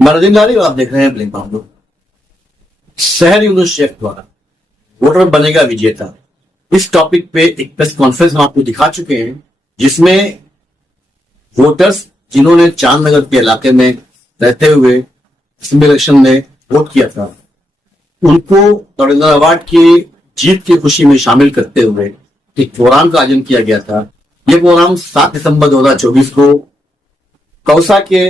मर्दिनदारी और आप देख रहे हैं ब्लिंक मामलों। शहर यूनुस शेख द्वारा वोटर बनेगा विजेता, इस टॉपिक पे एक प्रेस कॉन्फ्रेंस हम आपको दिखा चुके हैं, जिसमें वोटर्स जिन्होंने चांदनगर के इलाके में रहते हुए असेंबली इलेक्शन में वोट किया था, उनको नरेंद्र अवार्ड की जीत की खुशी में शामिल करते हुए एक प्रोग्राम का आयोजन किया गया था। यह प्रोग्राम 7 दिसंबर 2024 को कौसा के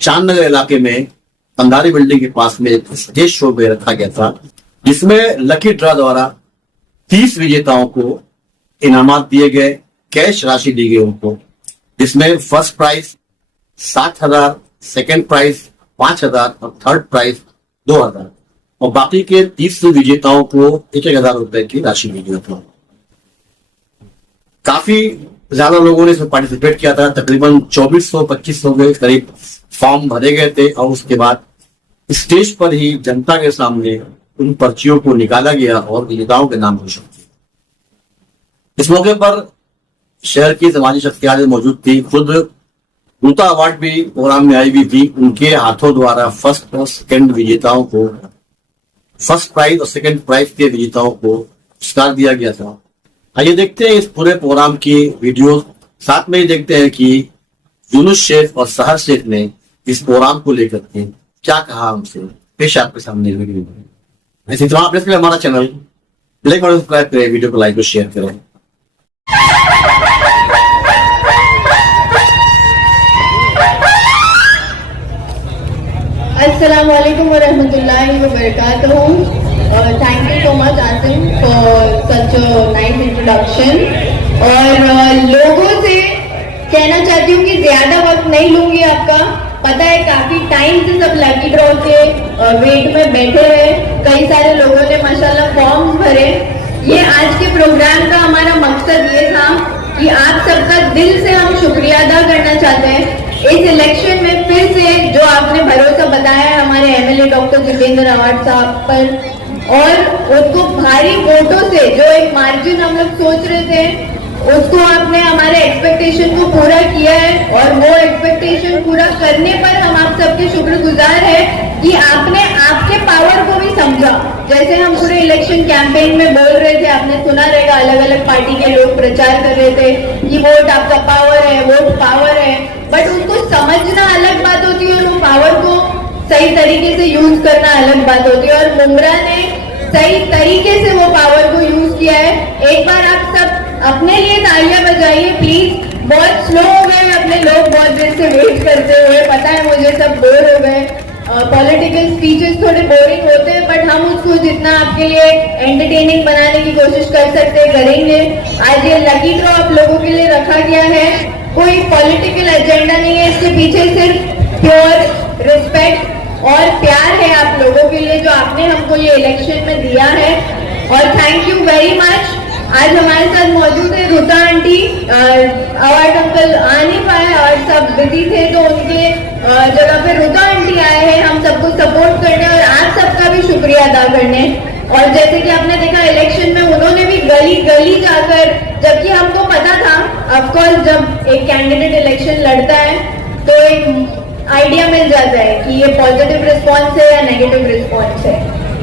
चांदनगर इलाके में अंधारी बिल्डिंग के पास में एक स्टेज शो में रखा गया था, जिसमें लकी ड्रा द्वारा 30 विजेताओं को इनामात दिए गए, कैश राशि दी गई उनको, जिसमें फर्स्ट प्राइज 7,000, सेकेंड प्राइज 5,000 और थर्ड प्राइज 2,000 और बाकी के 30 विजेताओं को 1,000 रुपए की राशि दी गई थी। काफी ज्यादा लोगों ने इसमें पार्टिसिपेट किया था, तकरीबन 2400-2500 के करीब फॉर्म भरे गए थे और उसके बाद स्टेज पर ही जनता के सामने उन पर्चियों को निकाला गया और विजेताओं के नाम घोषित किए। इस मौके पर शहर की समाजी शख्सियत मौजूद थी, खुद रूता अवार्ड भी प्रोग्राम में आई हुई थी। उनके हाथों द्वारा फर्स्ट और सेकेंड विजेताओं को, फर्स्ट प्राइज और सेकेंड प्राइज के विजेताओं को पुरस्कार दिया गया था। आइए देखते हैं इस पूरे प्रोग्राम की वीडियो, साथ में ही देखते हैं कि यूनुस शेख और सहर शेख ने इस प्रोग्राम को लेकर के क्या कहा हमसे। पेश आपके सामने वीडियो। ऐसे तमाम अपडेट्स के लिए हमारा चैनल लाइक और सब्सक्राइब करें, वीडियो को लाइक और शेयर करें। अस्सलाम वालेकुम व रहमतुल्लाहि व बरकातहू। Thank you so much Asim for such a nice introduction. और लोगों से कहना चाहती हूँ कि ज्यादा वक्त नहीं लूंगी आपका। पता है काफी टाइम से सब लकी ड्रॉ के वेट में बैठे हैं, कई सारे लोगों ने माशाल्लाह फॉर्म्स भरे। ये आज के प्रोग्राम का हमारा मकसद ये था कि आप सबका दिल से हम शुक्रिया अदा करना चाहते हैं इस इलेक्शन में फिर से जो आपने भरोसा बताया है हमारे एमएलए डॉक्टर जितेंद्र अवार्ड साहब पर, और उसको भारी वोटों से जो एक मार्जिन हम लोग सोच रहे थे उसको आपने हमारे एक्सपेक्टेशन को पूरा किया है। और वो एक्सपेक्टेशन पूरा करने पर हम आप सबके शुक्रगुजार है कि आपने आपके पावर को भी समझा। जैसे हम पूरे इलेक्शन कैंपेन में बोल रहे थे, आपने सुना रहेगा, अलग अलग पार्टी के लोग प्रचार कर रहे थे कि वोट आपका पावर है, वोट पावर है, बट उसको समझना अलग बात होती है और वो पावर को सही तरीके से यूज करना अलग बात होती है। और मुमरा ने सही तरीके से वो पावर को यूज किया है। एक बार आप सब अपने लिए तालियां बजाइए प्लीज। बहुत स्लो हो गए अपने लोग, बहुत देर से वेट करते हुए, पता है मुझे, सब बोर हो गए। पॉलिटिकल स्पीचेस थोड़े बोरिंग होते हैं, बट हम उसको जितना आपके लिए एंटरटेनिंग बनाने की कोशिश कर सकते हैं करेंगे। आज ये लकी ड्रॉ आप लोगों के लिए रखा गया है, कोई पॉलिटिकल एजेंडा नहीं है, इसके पीछे सिर्फ प्योर रिस्पेक्ट और प्यार है आप लोगों के लिए जो आपने हमको ये इलेक्शन में दिया है। और थैंक यू वेरी मच। आज हमारे साथ मौजूद है रुता आंटी। अवार्ड अंकल आ नहीं पाए और सब बिजी थे, तो उनके जगह पे रुता आंटी आए हैं हम सबको सपोर्ट करने और आप सबका भी शुक्रिया अदा करने। और जैसे कि आपने देखा इलेक्शन में उन्होंने भी गली गली जाकर, जबकि हमको पता था, ऑफकोर्स जब एक कैंडिडेट इलेक्शन लड़ता है तो एक आइडिया मिल जाता है कि ये पॉजिटिव रिस्पॉन्स है या नेगेटिव रिस्पॉन्स है,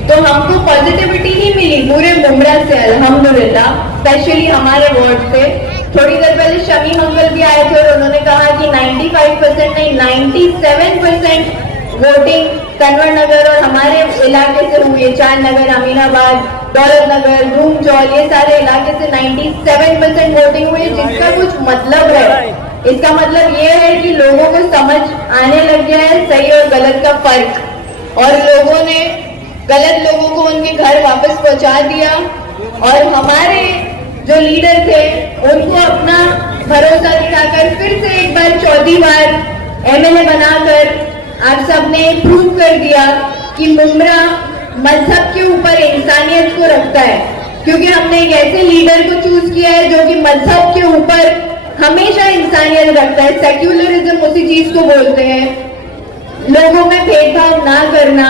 तो हमको पॉजिटिविटी ही मिली पूरे मुमरा से अल्हम्दुलिल्लाह, स्पेशली हमारे वार्ड से। थोड़ी देर पहले शमीम अंकल भी आए थे और उन्होंने कहा कि 95% नहीं 97% वोटिंग कन्वर नगर और हमारे इलाके से हुई है। चांद नगर, अमीनाबाद, दौलत नगर, रूम चौल, ये सारे इलाके से 97% वोटिंग हुई है, जिसका कुछ मतलब है। इसका मतलब ये है कि लोगों को समझ आने लग गया है सही और गलत का फर्क, और लोगों ने गलत लोगों को उनके घर वापस पहुंचा दिया। और हमारे जो लीडर थे उनको अपना भरोसा दिखाकर फिर से एक बार, चौथी बार एमएलए बनाकर आप सबने प्रूव कर दिया कि मुमरा मजहब के ऊपर इंसानियत को रखता है, क्योंकि हमने एक ऐसे लीडर को चूज किया है जो कि मजहब के ऊपर हमेशा इंसानियत रखता है। सेक्युलरिज्म उसी चीज को बोलते हैं, लोगों में भेदभाव ना करना,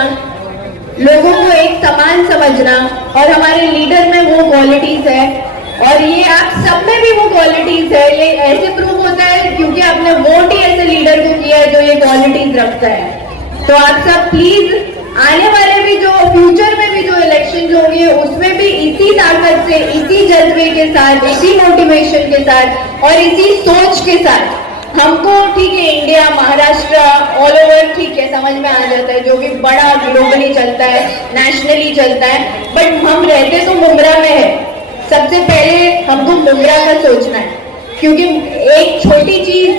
लोगों को एक समान समझना, और हमारे लीडर में वो क्वालिटीज है और ये आप सब में भी वो क्वालिटीज है। ये ऐसे प्रूव होता है क्योंकि आपने वोट ही ऐसे लीडर को किया है जो ये क्वालिटीज रखता है। तो आप सब प्लीज आने वाले भी जो फ्यूचर में भी जो इलेक्शन होंगे उसमें भी इसी ताकत से, इसी जज्बे के साथ, इसी मोटिवेशन के साथ और इसी सोच के साथ हमको, ठीक है इंडिया, महाराष्ट्र, ऑल ओवर ठीक है समझ में आ जाता है, जो भी बड़ा ग्लोबली चलता है, नेशनली चलता है, बट हम रहते तो मुंब्रा में है। सबसे पहले हमको मुंब्रा का सोचना है, क्योंकि एक छोटी चीज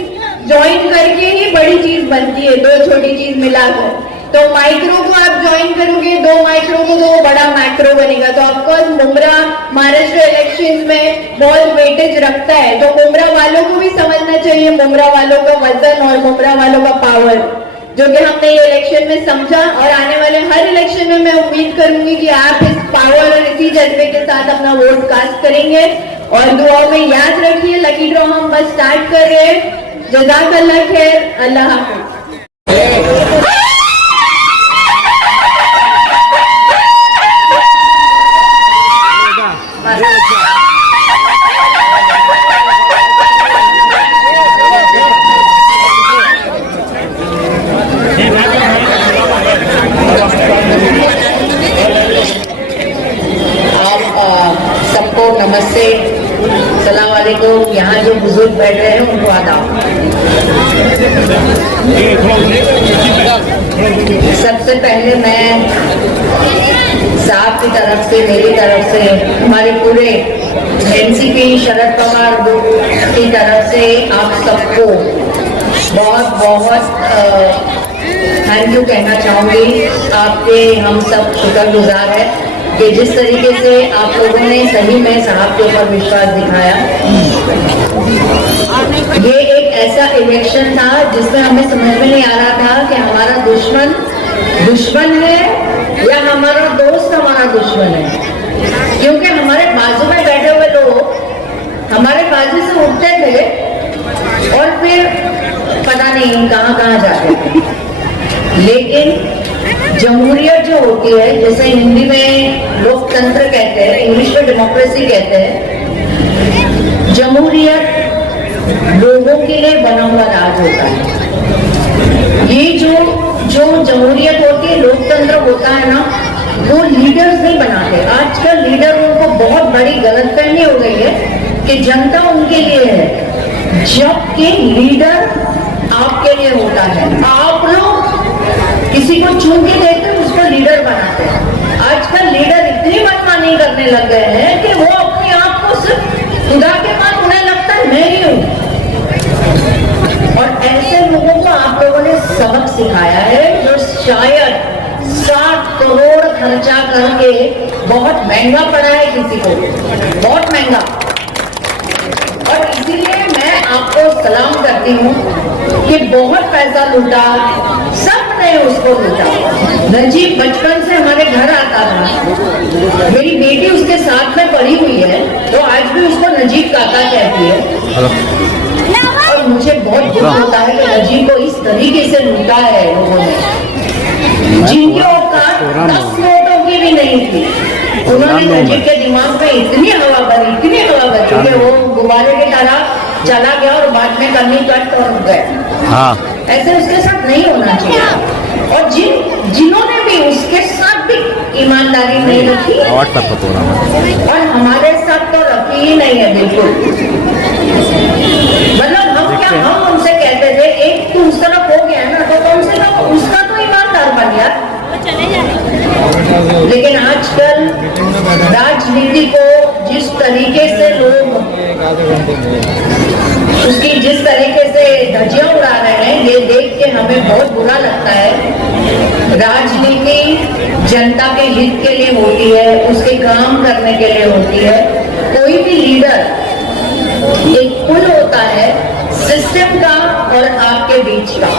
ज्वाइन करके ही बड़ी चीज बनती है, दो छोटी चीज मिलाकर। तो माइक्रो को आप ज्वाइन करोगे, दो माइक्रो को तो बड़ा मैक्रो बनेगा। तो ऑफकोर्स मुंब्रा महाराष्ट्र इलेक्शंस में बहुत वेटेज रखता है, तो मुंब्रा वालों को भी समझना चाहिए मुंब्रा वालों का वजन और मुंब्रा वालों का पावर, जो कि हमने ये इलेक्शन में समझा। और आने वाले हर इलेक्शन में मैं उम्मीद करूंगी कि आप इस पावर और इसी जज्बे के साथ अपना वोट कास्ट करेंगे। और दुआओं में याद रखिए, लकी ड्रॉ हम बस स्टार्ट कर रहे हैं। जज़ाकल्लाह खैर, अल्लाह हाफिज। सबको नमस्ते, सलाम वालेकुम। यहाँ जो बुजुर्ग बैठ रहे हैं उनको आदाब। सबसे पहले मैं साहब की तरफ से, मेरी तरफ से, हमारे पूरे एनसीपी शरद पवार ग्रुप की तरफ से आप सबको बहुत बहुत थैंक यू कहना चाहूँगी। आपके हम सब शुक्रगुजार हैं कि जिस तरीके से आप लोगों ने सही में साहब के ऊपर विश्वास दिखाया। ये एक ऐसा इलेक्शन था जिसमें हमें समझ में नहीं आ रहा था कि हमारा दुश्मन दुश्मन है या हमारा दोस्त हमारा दुश्मन है, क्योंकि हमारे बाजू में बैठे हुए लोग हमारे बाजू से उठते थे और फिर पता नहीं कहाँ कहाँ जाते थे। लेकिन जमहूरियत जो होती है, जैसे हिंदी में लोकतंत्र कहते हैं, इंग्लिश में डेमोक्रेसी कहते हैं, जमहूरियत लोगों के लिए बना हुआ राज होता है। ये जो जमहूरियत होती है, लोकतंत्र होता है ना, वो लीडर्स नहीं बनाते। आजकल लीडरों को बहुत बड़ी गलतफहमी हो गई है कि जनता उनके लिए है, जबकि लीडर आपके लिए होता है। आप लोग किसी को चुन के देते हैं, उसको लीडर बनाते हैं। आजकल लीडर इतनी मनमानी करने लग गए हैं कि वो अपने आप को सिर्फ खुदा के बाद उन्हें लगता है मैं ही हूं। और ऐसे लोगों को आप लोगों ने सबक सिखाया है, जो शायद 60 करोड़ खर्चा करके, बहुत महंगा पड़ा है किसी को, बहुत महंगा। और इसीलिए मैं आपको सलाम करती हूँ कि बहुत पैसा लूटा, सबने उसको लूटा। नजीब बचपन से हमारे घर आता था, मेरी बेटी उसके साथ में पढ़ी हुई है, तो आज भी उसको नजीब काका कहती है। और मुझे बहुत दुख होता है कि नजीब को इस तरीके से लूटा है लोगों ने, जिनकी औकात 10 नोटों की भी नहीं थी। उन्होंने नजीब के दिमाग में इतनी हवा भरी कि वो गुब्बारे की तरह चला गया और बाद में कमी कट और गए। हाँ। ऐसे उसके साथ नहीं होना चाहिए। और जिन्होंने भी उसके साथ भी ईमानदारी नहीं रखी और हमारे साथ तो रखी ही नहीं है बिल्कुल। मतलब हम उनसे कहते थे एक तो उस तरफ हो गया ना, तो कम से कम उसका तो ईमानदार बन गया। लेकिन आजकल राजनीति को जिस तरीके से लोग उसकी जिस तरीके से धज्जियां उड़ा रहे हैं, ये देख के हमें बहुत बुरा लगता है। राजनीति जनता के हित के लिए होती है, उसके काम करने के लिए होती है। कोई भी लीडर एक पुल होता है सिस्टम का और आपके बीच का।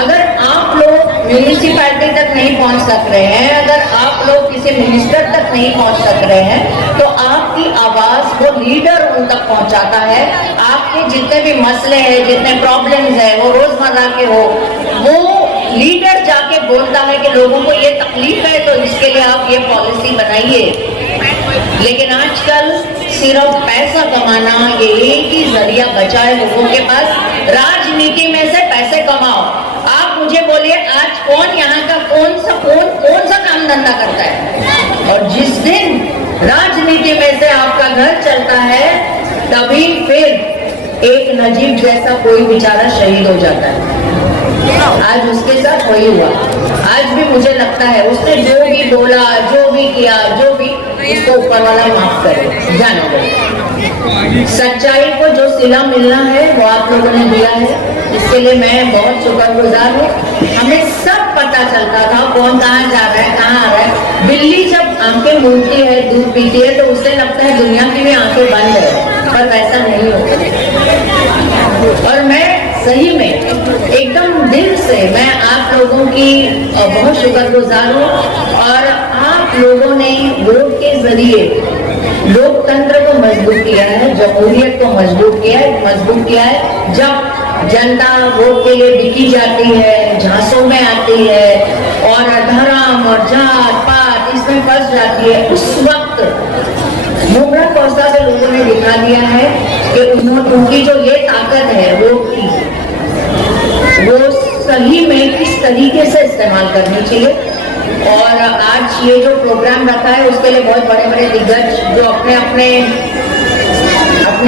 अगर आप लोग म्यूनिसिपैलिटी तक नहीं पहुंच सक रहे हैं, अगर आप लोग किसी मिनिस्टर तक नहीं पहुंच सक रहे हैं, तो आपकी आवाज वो लीडर उन तक पहुंचाता है। आपके जितने भी मसले हैं, जितने प्रॉब्लम्स हैं, वो रोजमर्रा के हो, वो लीडर जाके बोलता है कि लोगों को ये तकलीफ है तो इसके लिए आप ये पॉलिसी बनाइए। लेकिन आजकल सिर्फ पैसा कमाना ये एक ही जरिया बचा है लोगों के पास। राजनीति में से पैसे कमाओ। आप मुझे बोलिए आज कौन यहाँ का कौन सा काम धंधा करता है? और जिस दिन राजनीति में से आपका घर चलता है तभी फिर एक नजीब जैसा कोई बेचारा शहीद हो जाता है। आज उसके साथ वही हुआ। आज भी मुझे लगता है उसने जो भी बोला, जो भी किया, जो भी, उसको ऊपर वाला माफ करे, जाने दो। सच्चाई को जो सिला मिलना है वो आप लोगों ने दिया है, इसके लिए मैं बहुत शुक्रगुजार हूँ। हमें सब पता चलता था कौन कहाँ जा रहा है, कहाँ आ रहा है। बिल्ली जब आंखें मूंदती है, दूध पीती है, तो उसे लगता है दुनिया की भी आंखें बंद है, पर वैसा नहीं होता। और मैं सही में एकदम दिल से मैं आप लोगों की बहुत शुक्रगुजार हूँ। और आप लोगों ने वोट के जरिए लोकतंत्र को मजबूत किया है, जमहूरियत को मजबूत किया है। जब जनता वोट के लिए बिकी जाती है, झांसों में आती है और धर्म और जात पात इसमें फंस जाती है, उस वक्त मुमरा कौसा से लोगों ने दिखा दिया है कि उनकी जो ये ताकत है वोट की, वो सही में किस तरीके से इस्तेमाल करनी चाहिए। और आज ये जो प्रोग्राम रखा है उसके लिए बहुत बड़े बड़े दिग्गज जो अपने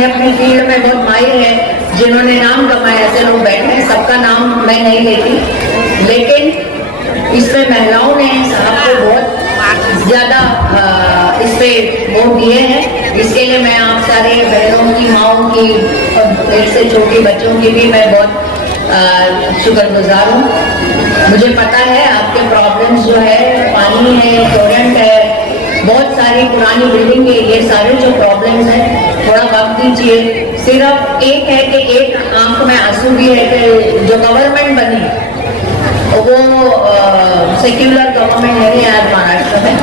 अपने फील्ड में बहुत माहिर हैं, जिन्होंने नाम कमाया, ऐसे लोग बैठे हैं। सबका नाम मैं नहीं लेती, लेकिन इसमें महिलाओं ने साहब को बहुत ज्यादा इस पे वोट दिए हैं। इसके लिए मैं आप सारे बहनों की, माओं की और एक से छोटी बच्चों की भी मैं बहुत शुक्रगुजार हूँ। मुझे पता है आपके प्रॉब्लम्स जो है, पानी है, टोरेंट है, बहुत सारी पुरानी बिल्डिंग है, ये सारे जो प्रॉब्लम्स हैं, थोड़ा वक्त दीजिए। सिर्फ एक है कि एक आंख में आंसू भी है कि जो गवर्नमेंट बनी वो सेक्युलर गवर्नमेंट है आज महाराष्ट्र में,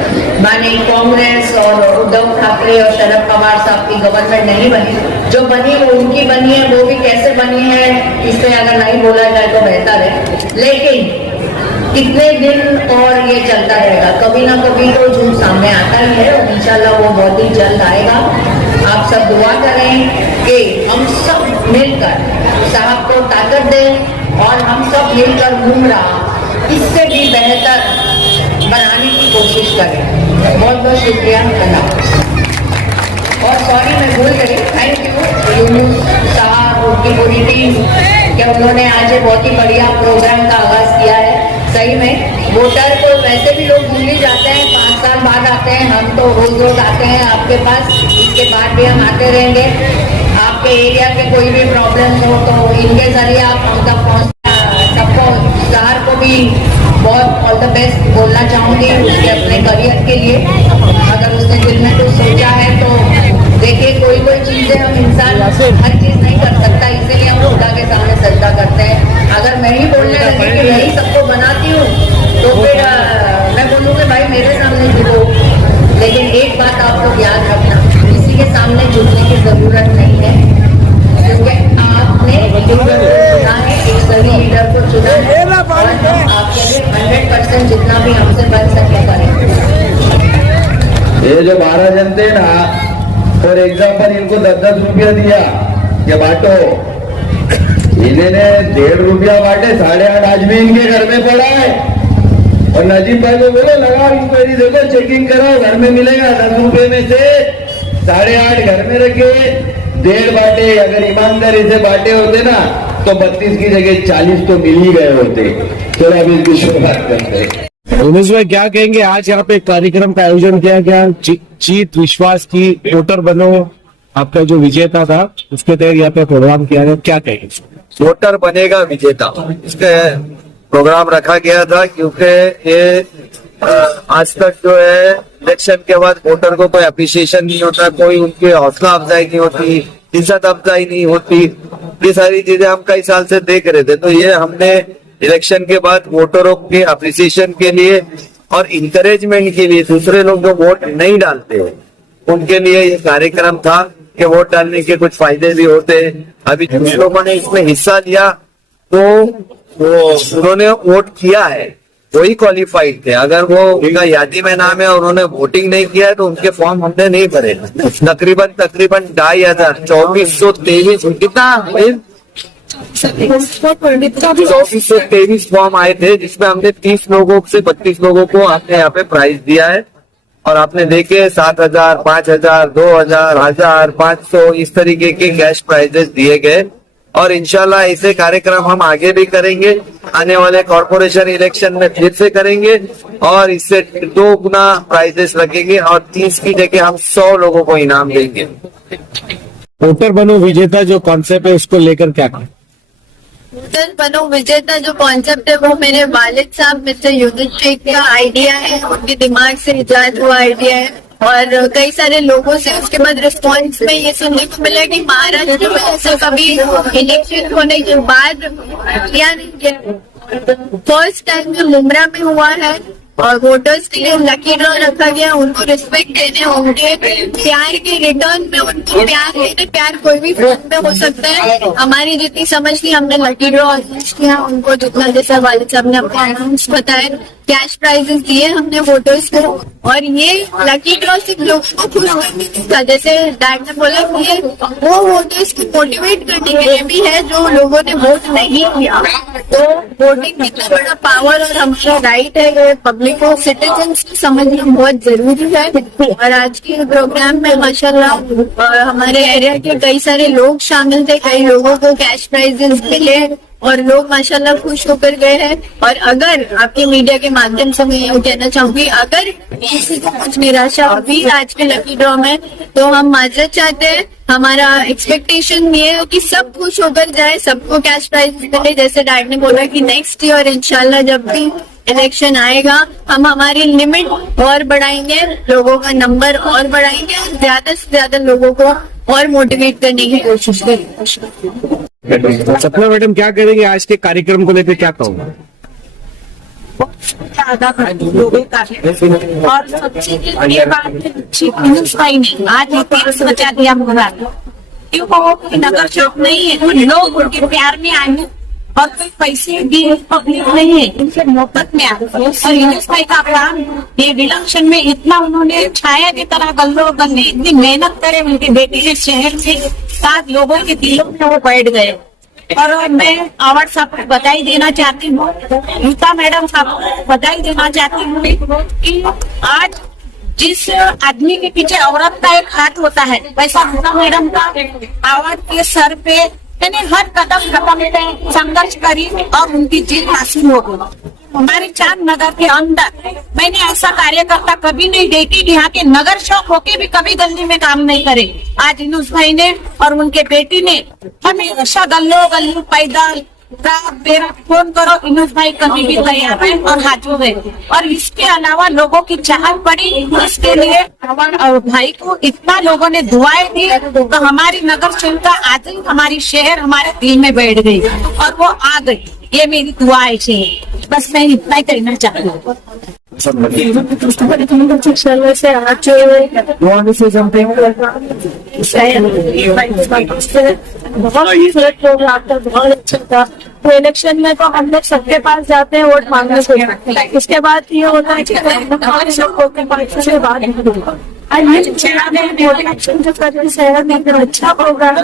माने कांग्रेस और उद्धव ठाकरे और शरद पवार साहब की गवर्नमेंट नहीं बनी। जो बनी वो उनकी बनी है, वो भी कैसे बनी है इस पे अगर नहीं बोला जाए तो बेहतर है। लेकिन कितने दिन और ये चलता रहेगा, कभी ना कभी तो झूठ सामने आता ही है और इंशाल्लाह वो बहुत ही जल्द आएगा। आप सब दुआ करें कि हम सब मिलकर साहब को ताकत दें और हम सब मिलकर मुमरा इससे भी बेहतर बनाने की कोशिश करें। बहुत बहुत शुक्रिया, अल्लाह। और सॉरी मैं भूल गई, थैंक यू यूनुस साहब, उनकी पूरी टीम कि उन्होंने आज बहुत ही बढ़िया प्रोग्राम का आगाज किया है। सही में वोटर को वैसे भी लोग भूल ही जाते हैं, 5 साल बाद आते हैं, हम तो रोज रोज आते हैं आपके पास, इसके बाद भी हम आते रहेंगे। आपके एरिया के कोई भी प्रॉब्लम हो तो इनके जरिए आप हम तक पहुँच, सबको शहर को भी बहुत ऑल द बेस्ट बोलना चाहूँगी उसके अपने करियर के लिए। अगर उसने दिल में कुछ सोचा है तो देखिए, कोई चीजें हम इंसान हर चीज नहीं कर सकता, इसीलिए हम खुदा के सामने सजदा करते हैं। अगर मैं ही बोलने लगी कि मैं ही सबको बनाती हूँ तो फिर मैं बोलूँगी भाई मेरे सामने झुको। लेकिन एक बात आप लोग याद रखना, किसी के सामने झुकने की जरूरत नहीं है, क्योंकि आपने चुना है, एक सही लीडर को चुना है और हम आपके लिए 100% जितना भी हमसे बन सके करें। ये जो 12 जनते ना, फॉर एग्जाम्पल इनको 10-10 रुपया दिया ये बांटो, इन्होंने 1.5 रुपया बांटे, 8.5 आदमी इनके घर में पड़ा है। और नजीब भाई को बोलो लगाओ इंक्वायरी, देखो चेकिंग कराओ, घर में मिलेगा 10 रुपये में से 8.5 घर में रखे, 1.5 बांटे। अगर ईमानदारी से बांटे होते ना तो 32 की जगह 40 तो मिल ही गए होते। चलो अभी इसकी शुरुआत करते हैं। यूनुस भाई क्या कहेंगे, आज यहाँ पे कार्यक्रम का आयोजन किया गया, जीत विश्वास की वोटर बनो, आपका जो विजेता था उसके तहत यहाँ पे प्रोग्राम किया गया, क्या कहेंगे? वोटर बनेगा विजेता, इसका प्रोग्राम रखा गया था क्योंकि ये आज तक जो है इलेक्शन के बाद वोटर को कोई अप्रिसिएशन नहीं होता, कोई उनकी हौसला अफजाई नहीं होती, इज्जत अफजाई नहीं होती। ये सारी चीजें हम कई साल से देख रहे थे, तो ये हमने इलेक्शन के बाद वोटरों के अप्रिसिएशन के लिए और इंकरेजमेंट के लिए, दूसरे लोग जो वोट नहीं डालते उनके लिए ये कार्यक्रम था कि वोट डालने के कुछ फायदे भी होते हैं। अभी जिन लोगों ने इसमें हिस्सा लिया तो वो उन्होंने वोट किया है, वही क्वालिफाइड थे। अगर वो उनका यादी में नाम है और उन्होंने वोटिंग नहीं किया है तो उनके फॉर्म हमने नहीं भरे। तकरीबन 2,500 2423 कितना 24 से 23 फॉर्म आए थे, जिसमें हमने 30 लोगों से 32 लोगों को हमने यहाँ पे प्राइज दिया है। और आपने देखे 7,000, 5,000, 2,000, 1,000, 500 इस तरीके के कैश प्राइजेस दिए गए। और इंशाल्लाह ऐसे कार्यक्रम हम आगे भी करेंगे, आने वाले कॉर्पोरेशन इलेक्शन में फिर से करेंगे और इससे 2 गुना प्राइजेस लगेंगे और 30 की जगह हम 100 लोगों को इनाम देंगे। वोटर बनो विजेता जो कॉन्सेप्ट है उसको लेकर क्या करें? वोटर बनो विजेता जो कॉन्सेप्ट है वो मेरे वालिद साहब मिस्टर यूनिट शेख का आइडिया है, उनके दिमाग से इजाद हुआ आइडिया है। और कई सारे लोगों से उसके बाद रिस्पॉन्स में ये सुनने को मिला कि महाराष्ट्र में ऐसा कभी इलेक्शन होने के बाद किया नहीं गया। फर्स्ट टाइम जो मुमरा में हुआ है और वोटर्स के लिए लकी ड्रॉ रखा गया, उनको रिस्पेक्ट देने, उनके प्यार के रिटर्न में उनको प्यार देने। प्यार कोई भी फॉर्म में हो सकता है। हमारी जितनी समझ थी हमने लकी ड्रॉ अरेंज किया, उनको जितना जैसा वालिद साहब ने अपना अनाउंस बताया, कैश प्राइजेस दिए हमने वोटर्स को। और ये लकी ड्रॉ सिर्फ लोगों को खुश करने के था, जैसे डैड ने बोला कि ये वो वोटर्स को मोटिवेट करने के लिए भी है जो लोगों ने वोट नहीं किया। तो वोटिंग कितना बड़ा पावर और हमारा राइट है, ये पब्लिक को सिटीजन्स को समझना बहुत जरूरी है। और आज के प्रोग्राम में माशाल्लाह हमारे एरिया के कई सारे लोग शामिल थे, कई लोगों को कैश प्राइजेस मिले और लोग माशाल्लाह खुश होकर गए हैं। और अगर आपके मीडिया के माध्यम से मैं ये कहना चाहूंगी, अगर किसी को कुछ निराशा हुई आज के लकी ड्रॉ में तो हम माजरत चाहते हैं। हमारा एक्सपेक्टेशन ये है कि सब खुश होकर जाए, सबको कैश प्राइज मिले। जैसे डैड ने बोला कि नेक्स्ट ईयर इंशाल्लाह जब भी इलेक्शन आएगा हम हमारी लिमिट और बढ़ाएंगे, लोगों का नंबर और बढ़ाएंगे और ज्यादा से ज्यादा लोगों को और मोटिवेट करने की कोशिश करेंगे। सपना मैडम क्या करेंगे आज के कार्यक्रम को लेकर, क्या कहूँगा? लोगों का और सबसे बड़ी बात नहीं, आज ये 30 बचा दिया मुहरा, क्योंकि नगर चौक नहीं है, लोग उनके प्यार में आए और कोई पैसे भी पब्लिक नहीं है, इनसे मोहब्बत में आए। और यूनुस भाई का काम ये इलेक्शन में इतना उन्होंने छाया की तरह गल्लो गल्ली इतनी मेहनत करे, उनके बेटे के शहर में साथ लोगों के दिलों में वो बैठ गए। और मैं अवार्ड साहब को बधाई देना चाहती हूँ, रीता मैडम साहब को बधाई देना चाहती हूँ कि आज जिस आदमी के पीछे औरत का एक हाथ होता है, वैसा रीता मैडम का अवार्ड के सर पे मैंने हर कदम पे संघर्ष करी और उनकी जीत हासिल हो गई। हमारे चांद नगर के अंदर मैंने ऐसा कार्यकर्ता कभी नहीं देखी यहाँ के नगर शौक होके भी कभी गली में काम नहीं करे। आज यूनुस भाई ने और उनके बेटी ने हमेशा गल्लो गल्ली पैदल रात बेर फोन करो, यूनुस भाई कभी भी तैयार है और हाजिर है। और इसके अलावा लोगों की चाहत पड़ी, इसके लिए हमारे भाई को इतना लोगों ने दुआएं दी तो हमारी नगर क्षमता आज ही हमारी शहर हमारे दिल में बैठ गई और वो आ गई। ये मेरी दुआएं थी, बस मैं इतना ही कहना चाहती हूँ। सर्वे से आज बहुत ही प्रोग्राम था, बहुत अच्छा था। तो इलेक्शन में तो हम लोग सबके पास जाते हैं वोट मांगने को, उसके बाद ये होता है कि सबके पास से बात आज इलेक्शन जो कर शहर में अच्छा प्रोग्राम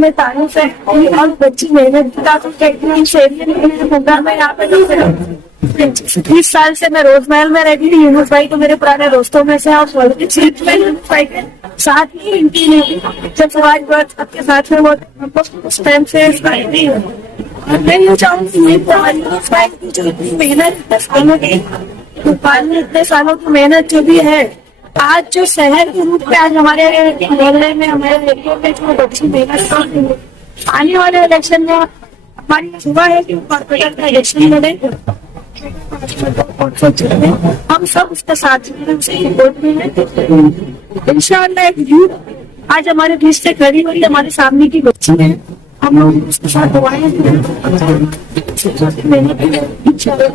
में तारीफ है और बच्ची मेहनत का प्रोग्राम है। यहाँ पे 20 साल से मैं रोजमहल में रहती थी, यूनुस भाई तो मेरे पुराने दोस्तों में से और यूनुस भाई के साथ ही इनकी जब समाज वर्ग सबके साथ में वो उस टाइम से मैं ये चाहूंगी जो इतनी मेहनत इतने सालों की मेहनत जो भी है, आज जो शहर के रूप में आज हमारे मोहल्ले में हमारे एरिया में जो बच्ची मेहनत कर आने वाले इलेक्शन में हमारी सुबह है कि कॉर्पोरेटर का इलेक्शन लड़े, हम सब उसके साथ इंशाअल्लाह एक यूथ आज हमारे बीच से खड़ी हुई हमारे सामने की बच्ची है, हम लोग उसके साथ दुआएं इंशाअल्लाह